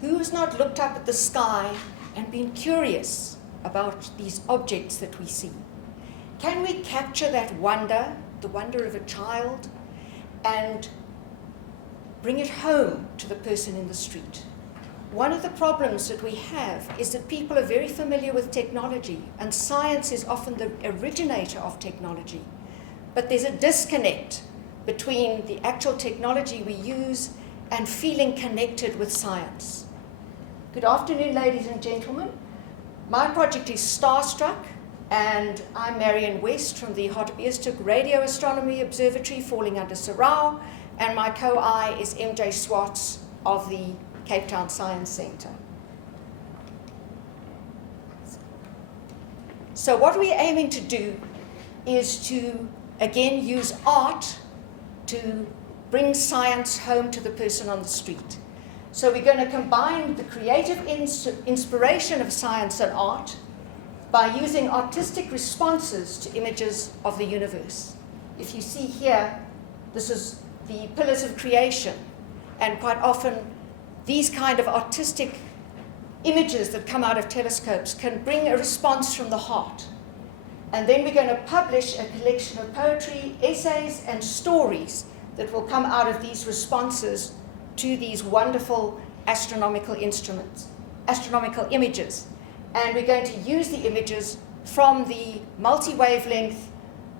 Who has not looked up at the sky and been curious about these objects that we see? Can we capture that wonder, the wonder of a child, and bring it home to the person in the street? One of the problems that we have is that people are very familiar with technology, and science is often the originator of technology. But there's a disconnect between the actual technology we use and feeling connected with science. Good afternoon, ladies and gentlemen. My project is Starstruck, and I'm Marion West from the Hartbeespoort Radio Astronomy Observatory, falling under Sarau, and my co-I is MJ Swartz of the Cape Town Science Centre. So what we're aiming to do is to, again, use art to bring science home to the person on the street. So we're going to combine the creative inspiration of science and art by using artistic responses to images of the universe. If you see here, this is the pillars of creation, and quite often these kind of artistic images that come out of telescopes can bring a response from the heart. And then we're going to publish a collection of poetry, essays, and stories that will come out of these responses to these wonderful astronomical instruments, astronomical images. And we're going to use the images from the multi-wavelength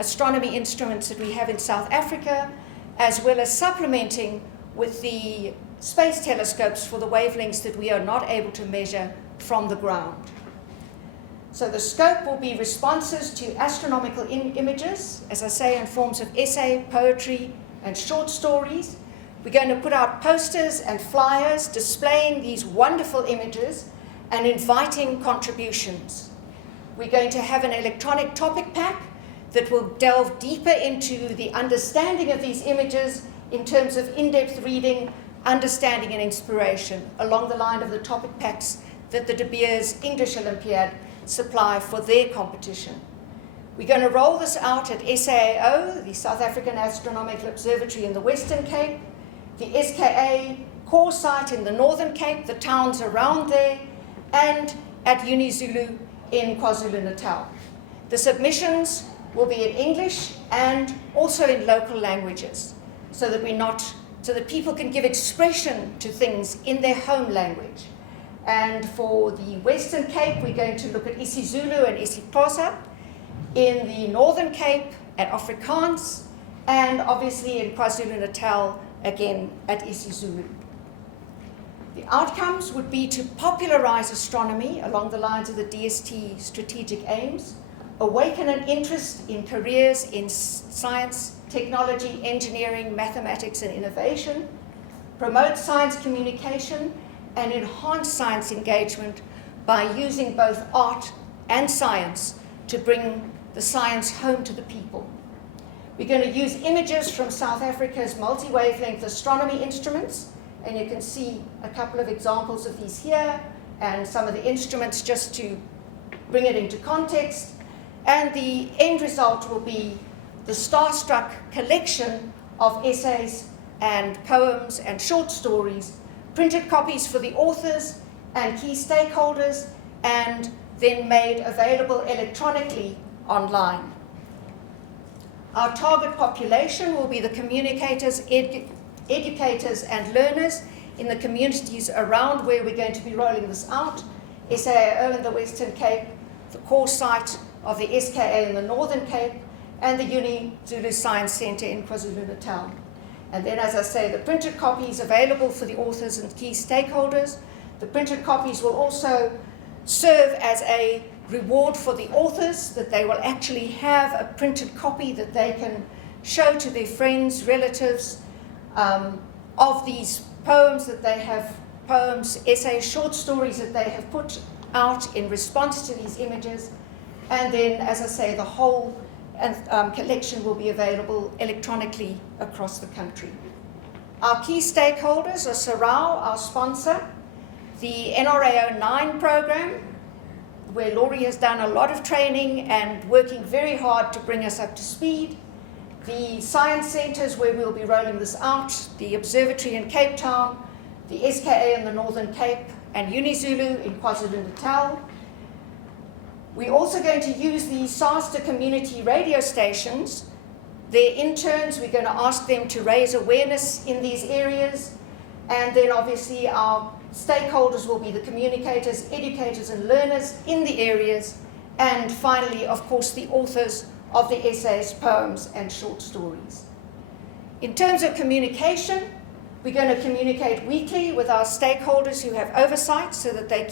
astronomy instruments that we have in South Africa, as well as supplementing with the space telescopes for the wavelengths that we are not able to measure from the ground. So the scope will be responses to astronomical images, as I say, in forms of essay, poetry, and short stories. We're going to put out posters and flyers displaying these wonderful images and inviting contributions. We're going to have an electronic topic pack that will delve deeper into the understanding of these images in terms of in-depth reading, understanding, and inspiration, along the line of the topic packs that the De Beers English Olympiad supply for their competition. We're going to roll this out at SAAO, the South African Astronomical Observatory in the Western Cape, the SKA core site in the Northern Cape, the towns around there, and at UniZulu in KwaZulu-Natal. The submissions will be in English and also in local languages, so that people can give expression to things in their home language. And for the Western Cape, we're going to look at isiZulu and isiXhosa. In the Northern Cape, at Afrikaans, and obviously in KwaZulu-Natal, again at isiZulu. The outcomes would be to popularize astronomy along the lines of the DST strategic aims, awaken an interest in careers in science, technology, engineering, mathematics, and innovation, promote science communication, and enhance science engagement by using both art and science to bring the science home to the people. We're going to use images from South Africa's multi-wavelength astronomy instruments, and you can see a couple of examples of these here, and some of the instruments just to bring it into context. And the end result will be the Starstruck collection of essays and poems and short stories, printed copies for the authors and key stakeholders, and then made available electronically online. Our target population will be the communicators, educators, and learners in the communities around where we're going to be rolling this out. SAAO in the Western Cape, the core site of the SKA in the Northern Cape, and the UniZulu Science Centre in KwaZulu-Natal. And then, as I say, the printed copies available for the authors and key stakeholders. The printed copies will also serve as a reward for the authors, that they will actually have a printed copy that they can show to their friends, relatives, of these poems that they have, poems, essays, short stories that they have put out in response to these images. And then, as I say, the whole collection will be available electronically across the country. Our key stakeholders are Sarau, our sponsor, the NRA 09 program, where Laurie has done a lot of training and working very hard to bring us up to speed. The science centres where we'll be rolling this out, the observatory in Cape Town, the SKA in the Northern Cape, and UniZulu in KwaZulu-Natal. We're also going to use the SASTA community radio stations. Their interns, we're going to ask them to raise awareness in these areas, and then obviously our stakeholders will be the communicators, educators and learners in the areas, and finally, of course, the authors of the essays, poems and short stories. In terms of communication, we're going to communicate weekly with our stakeholders who have oversight so that they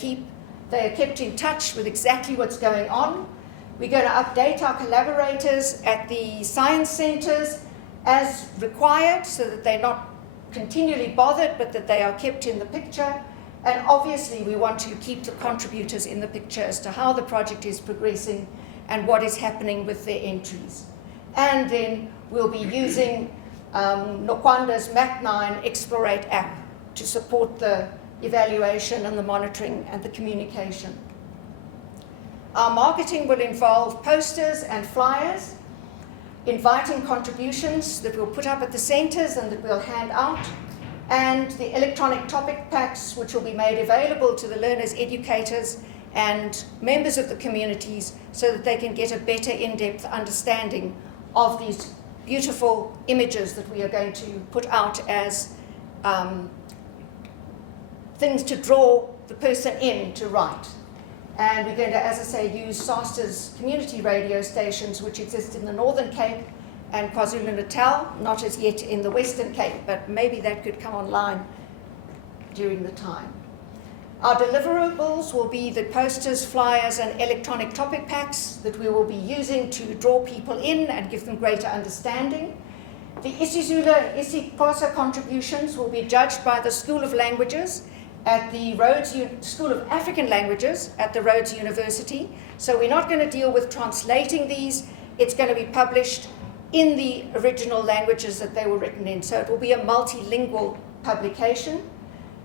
are kept in touch with exactly what's going on. We're going to update our collaborators at the science centres as required so that they're not continually bothered, but that they are kept in the picture. And obviously we want to keep the contributors in the picture as to how the project is progressing and what is happening with their entries. And then we'll be using Nokwanda's Map9 Explorate app to support the evaluation and the monitoring and the communication. Our marketing will involve posters and flyers, inviting contributions that we'll put up at the centres and that we'll hand out, and the electronic topic packs which will be made available to the learners, educators and members of the communities so that they can get a better in-depth understanding of these beautiful images that we are going to put out as things to draw the person in to write. And we're going to, as I say, use SASTA's community radio stations which exist in the Northern Cape and KwaZulu-Natal, not as yet in the Western Cape, but maybe that could come online during the time. Our deliverables will be the posters, flyers and electronic topic packs that we will be using to draw people in and give them greater understanding. The isiZulu and isiXhosa contributions will be judged by the School of Languages at the School of African Languages at the Rhodes University. So we're not going to deal with translating these. It's going to be published in the original languages that they were written in. So it will be a multilingual publication.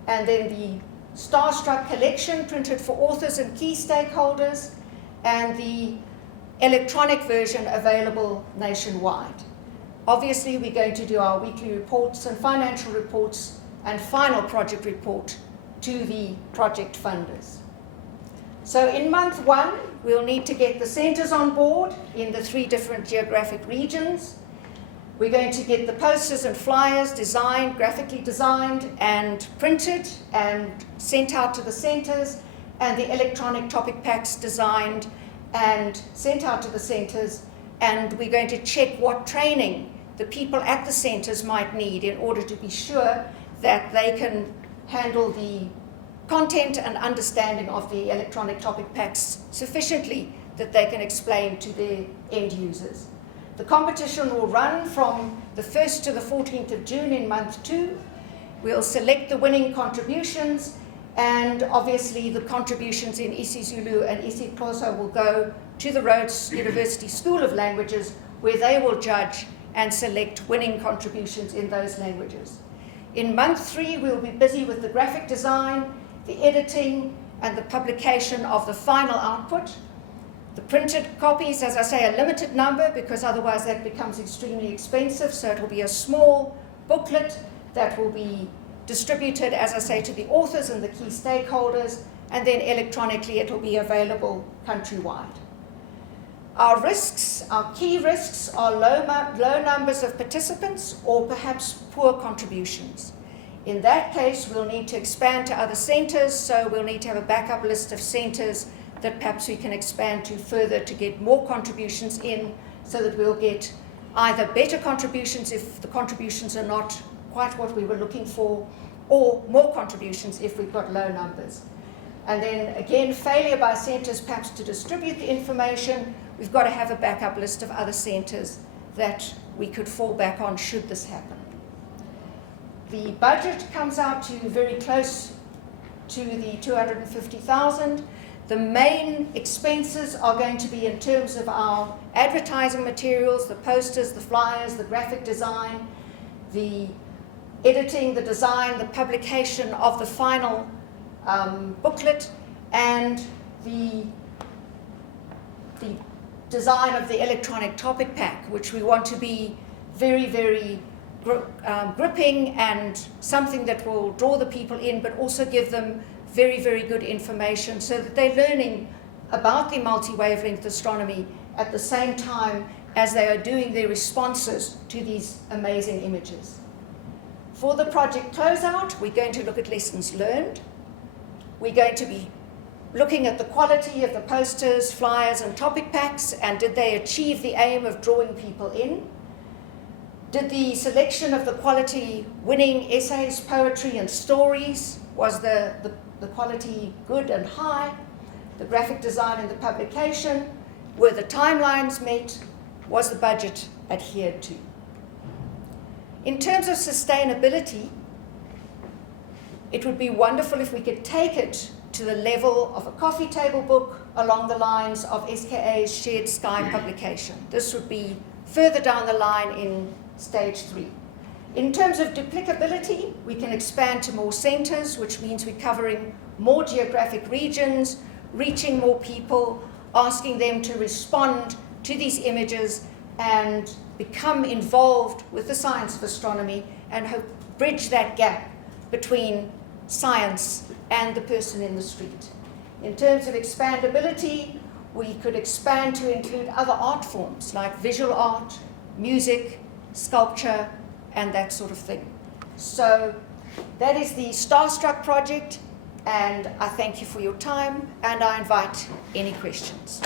And then the Starstruck collection printed for authors and key stakeholders, and the electronic version available nationwide. Obviously, we're going to do our weekly reports and financial reports and final project report to the project funders. So in month 1, we'll need to get the centres on board in the 3 different geographic regions. We're going to get the posters and flyers designed, graphically designed and printed and sent out to the centres, and the electronic topic packs designed and sent out to the centres, and we're going to check what training the people at the centres might need in order to be sure that they can handle the content and understanding of the electronic topic packs sufficiently that they can explain to their end users. The competition will run from the 1st to the 14th of June in month 2. We'll select the winning contributions, and obviously the contributions in isiZulu and isiXhosa will go to the Rhodes University School of Languages, where they will judge and select winning contributions in those languages. In month 3, we'll be busy with the graphic design, the editing, and the publication of the final output. The printed copies, as I say, a limited number, because otherwise that becomes extremely expensive. So it will be a small booklet that will be distributed, as I say, to the authors and the key stakeholders, and then electronically it will be available countrywide. Our risks, our key risks, are low numbers of participants or perhaps poor contributions. In that case, we'll need to expand to other centres, so we'll need to have a backup list of centres that perhaps we can expand to further to get more contributions in, so that we'll get either better contributions if the contributions are not quite what we were looking for, or more contributions if we've got low numbers. And then again, failure by centres perhaps to distribute the information. We've got to have a backup list of other centres that we could fall back on should this happen. The budget comes out to very close to the 250,000. The main expenses are going to be in terms of our advertising materials, the posters, the flyers, the graphic design, the editing, the design, the publication of the final booklet, and the design of the electronic topic pack, which we want to be very, very gripping and something that will draw the people in, but also give them very, very good information so that they're learning about the multi-wavelength astronomy at the same time as they are doing their responses to these amazing images. For the project closeout, we're going to look at lessons learned. We're going to be looking at the quality of the posters, flyers, and topic packs, and did they achieve the aim of drawing people in? Did the selection of the quality winning essays, poetry, and stories, was the quality good and high? The graphic design and the publication, were the timelines met? Was the budget adhered to? In terms of sustainability, it would be wonderful if we could take it to the level of a coffee table book along the lines of SKA's Shared Sky publication. This would be further down the line in stage 3. In terms of duplicability, we can expand to more centers, which means we're covering more geographic regions, reaching more people, asking them to respond to these images and become involved with the science of astronomy and help bridge that gap between science and the person in the street. In terms of expandability, we could expand to include other art forms like visual art, music, sculpture, and that sort of thing. So that is the Starstruck project, and I thank you for your time, and I invite any questions.